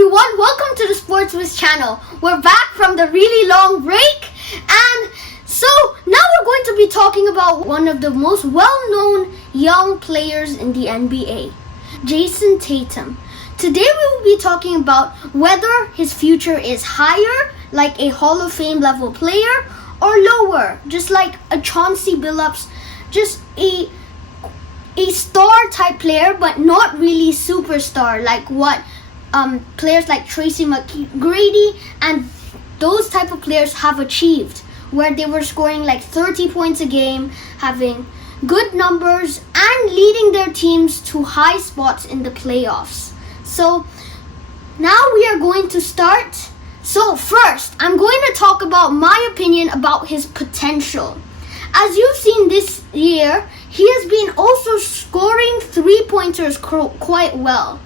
everyone, welcome to the Sports Wiz channel. We're back from the really long break, and so now we're going to be talking about one of the most well-known young players in the NBA, Jayson Tatum. Today we will be talking about whether his future is higher, like a Hall of Fame level player, or lower, just like a Chauncey Billups, just a star type player, but not really superstar, like what players like Tracy McGrady and those type of players have achieved, where they were scoring like 30 points a game, having good numbers, and leading their teams to high spots in the playoffs. So now we are going to start. So first, I'm going to talk about my opinion about his potential. As you've seen this year, he has been also scoring three-pointers quite well.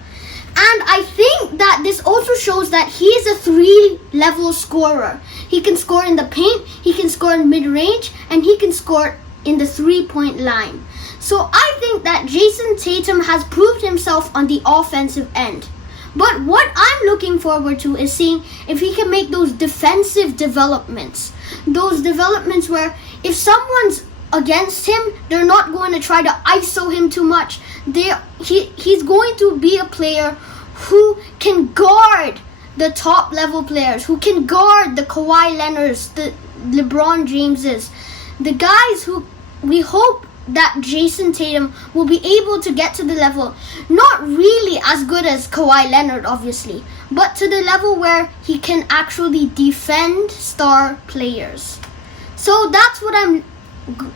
And I think that this also shows that he is a three-level scorer. He can score in the paint, he can score in mid-range, and he can score in the three-point line. So I think that Jayson Tatum has proved himself on the offensive end. But what I'm looking forward to is seeing if he can make those defensive developments. Those developments where if someone's against him, they're not going to try to ISO him too much. He's going to be a player who can guard the top level players, who can guard the Kawhi Leonards, the LeBron Jameses, the guys who we hope that Jayson Tatum will be able to get to the level, not really as good as Kawhi Leonard obviously, but to the level where he can actually defend star players. So that's what I'm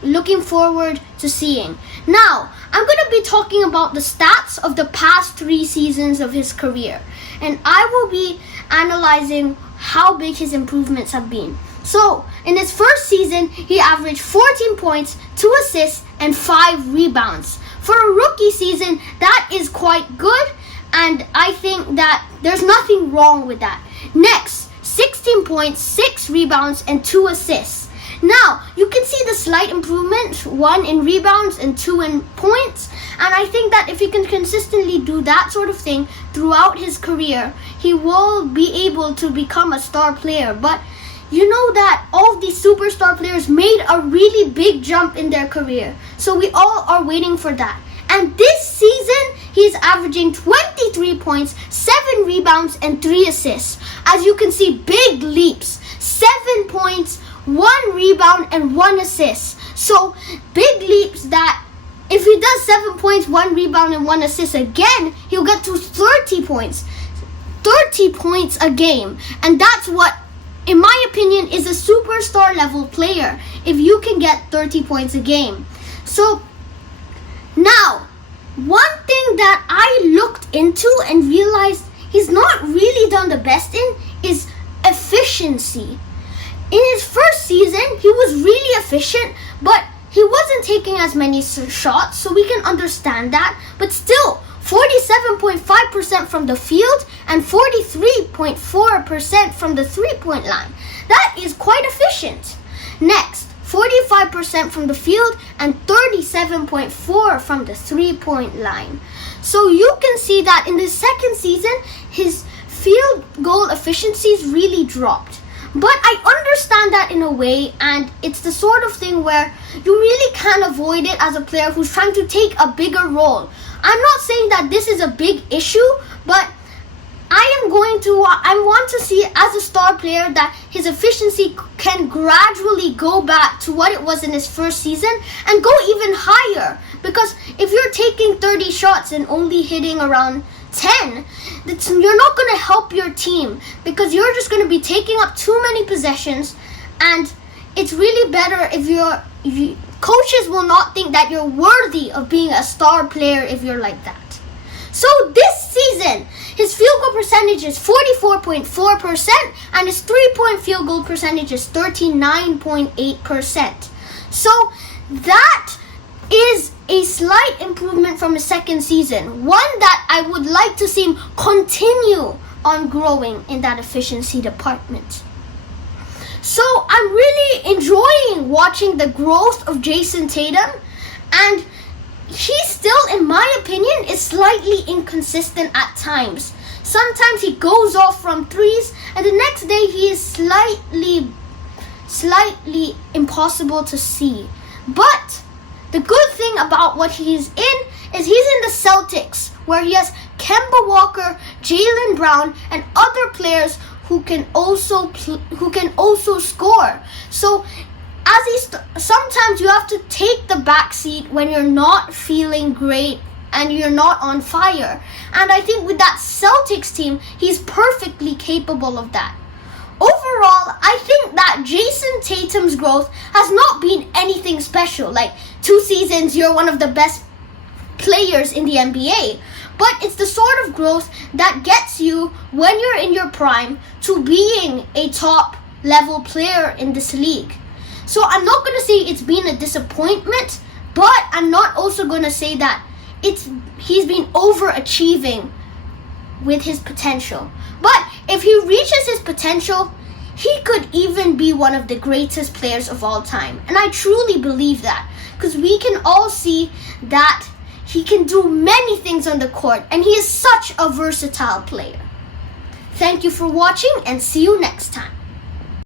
looking forward to seeing. Now, I'm going to be talking about the stats of the past 3 seasons of his career, and I will be analyzing how big his improvements have been. So, in his first season, he averaged 14 points, 2 assists, and 5 rebounds. For a rookie season, that is quite good, and I think that there's nothing wrong with that. Next, 16 points, 6 rebounds, and 2 assists. Now, you can see the slight improvement, 1 in rebounds and 2 in points. And I think that if he can consistently do that sort of thing throughout his career, he will be able to become a star player. But you know that all of these superstar players made a really big jump in their career. So we all are waiting for that. And this season, he's averaging 23 points, 7 rebounds, and 3 assists. As you can see, big leaps. 7 points, 1 rebound, and 1 assist. So big leaps that if he does 7 points, 1 rebound, and 1 assist again, he'll get to 30 points. 30 points a game. And that's what, in my opinion, is a superstar level player, if you can get 30 points a game. So now, one thing that I looked into and realized he's not really done the best in is efficiency. In his first season, he was really efficient, but he wasn't taking as many shots, so we can understand that. But still, 47.5% from the field and 43.4% from the three-point line. That is quite efficient. Next, 45% from the field and 37.4% from the three-point line. So you can see that in the second season, his field goal efficiencies really dropped. But I understand that in a way, and it's the sort of thing where you really can't avoid it as a player who's trying to take a bigger role. I'm not saying that this is a big issue, but I want to see as a star player that his efficiency can gradually go back to what it was in his first season and go even higher. Because if you're taking 30 shots and only hitting around 10, you're not going to help your team, because you're just going to be taking up too many possessions, and it's really better if coaches will not think that you're worthy of being a star player if you're like that. So this season, his field goal percentage is 44.4% and his three-point field goal percentage is 39.8%. So that is a slight improvement from his second season. One that I would like to see him continue on growing in that efficiency department. So I'm really enjoying watching the growth of Jayson Tatum, and he still, in my opinion, is slightly inconsistent at times. Sometimes he goes off from threes, and the next day he is slightly impossible to see. But the good thing about what he's in is he's in the Celtics, where he has Kemba Walker, Jaylen Brown, and other players who can also score. So sometimes you have to take the back seat when you're not feeling great and you're not on fire. And I think with that Celtics team, he's perfectly capable of that. Overall, I think that Jayson Tatum's growth has not been anything special. Like 2 seasons, you're one of the best players in the NBA. But it's the sort of growth that gets you, when you're in your prime, to being a top level player in this league. So I'm not going to say it's been a disappointment, but I'm not also going to say that he's been overachieving with his potential. But if he reaches his potential, he could even be one of the greatest players of all time. And I truly believe that, because we can all see that he can do many things on the court, and he is such a versatile player. Thank you for watching, and see you next time.